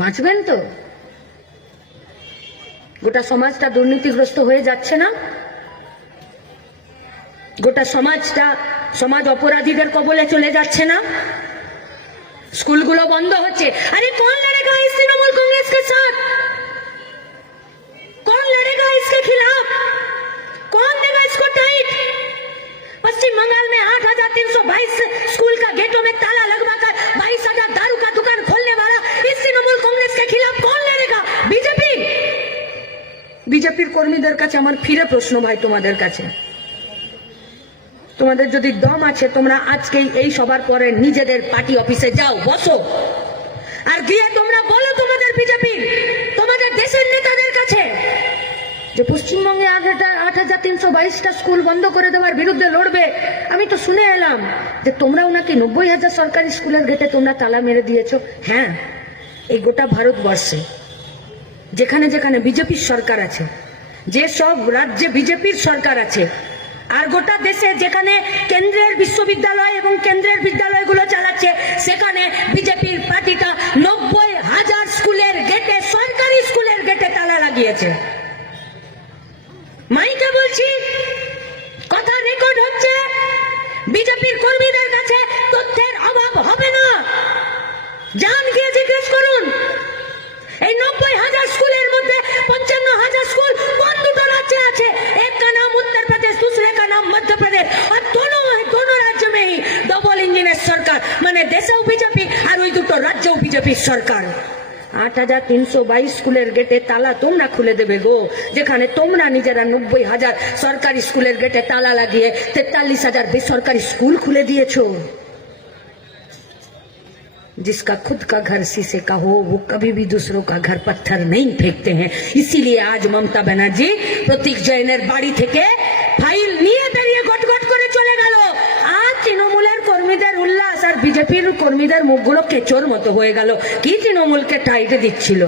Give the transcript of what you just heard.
বাঁচবেন তো? গোটা সমাজটা দুর্নীতিগ্রস্ত হয়ে যাচ্ছে না? গোটা সমাজ অপরাধীদের কবলে চলে যাচ্ছে না? স্কুলগুলো বন্ধ হচ্ছে। আরে कौन लड़ेगा इस तृणमूल कांग्रेस के साथ? कौन लड़ेगा इसके खिलाफ? कौन देगा इसको टाइट? पश्चिम बंगाल में 8,322 स्कूल का गेटों में ताला लगवाकर 22,000 दारू का दुकान खोलने वाला इस तृणमूल कांग्रेस के खिलाफ कौन लड़ेगा? बीजेपी। बीजेपीर কর্মীদের কাছে আমার ফিরে প্রশ্ন ভাই, তোমাদের কাছে, তোমাদের যদি দম আছে তোমরা আজকেই এই সবার পরে নিজেদের পার্টি অফিসে যাও, বসো, আর গিয়ে তোমরা বলো তোমাদের বিজেপির, তোমাদের দেশের নেতাদের কাছে যে পশ্চিমবঙ্গে 8,322টা স্কুল বন্ধ করে দেওয়ার বিরুদ্ধে লড়বে। আমি তো শুনে এলাম যে তোমরাও নাকি 90,000 সরকারি স্কুলের গেটে তোমরা তালা মেরে দিয়েছো। হ্যাঁ, এই গোটা ভারতবর্ষে যেখানে যেখানে বিজেপির সরকার আছে, যে সব রাজ্যে বিজেপির সরকার আছে, আর গোটা দেশে যেখানে কেন্দ্রের বিশ্ববিদ্যালয় এবং কেন্দ্রের বিদ্যালয়গুলো চালাচ্ছে, সেখানে বিজেপির পার্টিটা 90,000 স্কুলের গেটে, সরকারি স্কুলের গেটে তালা লাগিয়েছে। মাইকে বলছি, কথা রেকর্ড হচ্ছে, বিজেপির কর্মীদের কাছে তথ্যের অভাব হবে না। যান গিয়ে জিজ্ঞেস করুন, এই 90,000 স্কুলের মধ্যে 55,000 স্কুল কোন দুটো রাজ্যে আছে? एक का नाम उत्तर प्रदेश, दूसरे का नाम मध्य प्रदेश, और दोनों राज्य में ही डबल इंजिনের সরকার, মানে দেশেও বিজেপি আর ওই দুটো রাজ্যেও বিজেপির সরকার। 8,322 স্কুলের গেটে তালা তোমরা খুলে দেবে গো, যেখানে তোমরা নিজেরা 90,000 সরকারি স্কুলের গেটে তালা লাগিয়ে 43,000 বেসরকারি স্কুল খুলে দিয়েছো। जिसका खुद का घर शीशे का हो वो कभी भी दूसरों का घर पत्थर नहीं फेंकते हैं। इसीलिए आज ममता बनर्जी प्रतीक जैनेर बाड़ी থেকে ফাইল নিয়ে বেরিয়ে গটগট করে চলে গেল। আজ তৃণমূলের কর্মীদের উল্লাস আর বিজেপির কর্মীদের মুখগুলো কেচোর মতো হয়ে গেল। কি তৃণমূলকে টাইটে দিচ্ছিল।